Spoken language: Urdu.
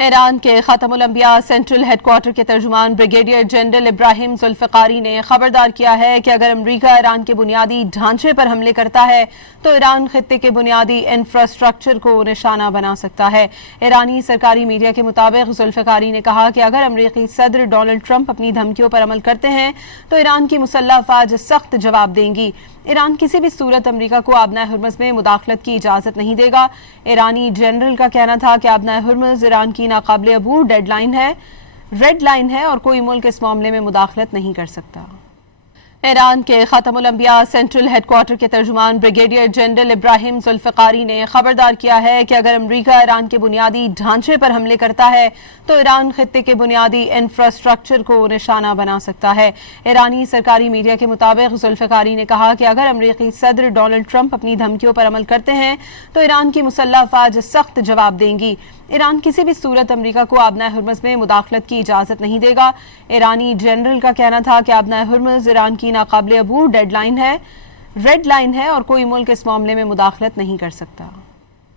ایران کے خاتم الانبیاء سینٹرل ہیڈ کوارٹر کے ترجمان بریگیڈیئر جنرل ابراہیم ذوالفقاری نے خبردار کیا ہے کہ اگر امریکہ ایران کے بنیادی ڈھانچے پر حملے کرتا ہے تو ایران خطے کے بنیادی انفراسٹرکچر کو نشانہ بنا سکتا ہے۔ ایرانی سرکاری میڈیا کے مطابق ذوالفقاری نے کہا کہ اگر امریکی صدر ڈونلڈ ٹرمپ اپنی دھمکیوں پر عمل کرتے ہیں تو ایران کی مسلح افواج سخت جواب دیں گی۔ ایران کسی بھی صورت امریکہ کو آبنائے ہرمز میں مداخلت کی اجازت نہیں دے گا۔ ایرانی جنرل کا کہنا تھا کہ آبنائے ہرمز ایران کی ناقابل عبور ریڈ لائن ہے اور کوئی ملک اس معاملے میں مداخلت نہیں کر سکتا۔ ایران کے خاتم الانبیاء سینٹرل ہیڈ کوارٹر کے ترجمان بریگیڈیئر جنرل ابراہیم ذوالفقاری نے خبردار کیا ہے کہ اگر امریکہ ایران کے بنیادی ڈھانچے پر حملے کرتا ہے تو ایران خطے کے بنیادی انفراسٹرکچر کو نشانہ بنا سکتا ہے۔ ایرانی سرکاری میڈیا کے مطابق ذوالفقاری نے کہا کہ اگر امریکی صدر ڈونلڈ ٹرمپ اپنی دھمکیوں پر عمل کرتے ہیں تو ایران کی مسلح افواج سخت جواب دیں گی۔ ایران کسی بھی صورت امریکہ کو آبنائے ہرمز میں مداخلت کی اجازت نہیں دے گا۔ ایرانی جنرل کا کہنا تھا کہ آبنائے ہرمز ایران کی ناقابل عبور ریڈ لائن ہے اور کوئی ملک اس معاملے میں مداخلت نہیں کر سکتا۔